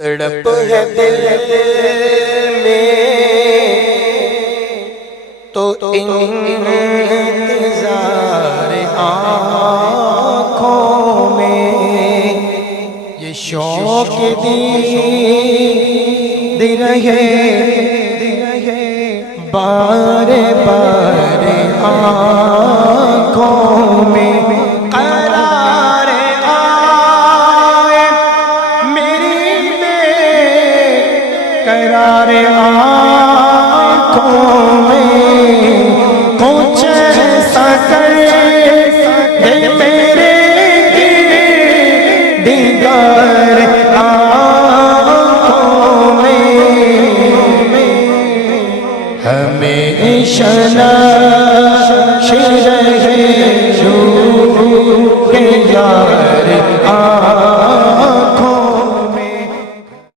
تڑپ ہے دل میں تو انتظار آنکھوں میں یہ شوق دید رہے بار بار آنکھوں میں قرار آئے میری قرار آنکھوں میں کچھ ایسا کر دے میرے دیدار آنکھوں میں ہمیشہ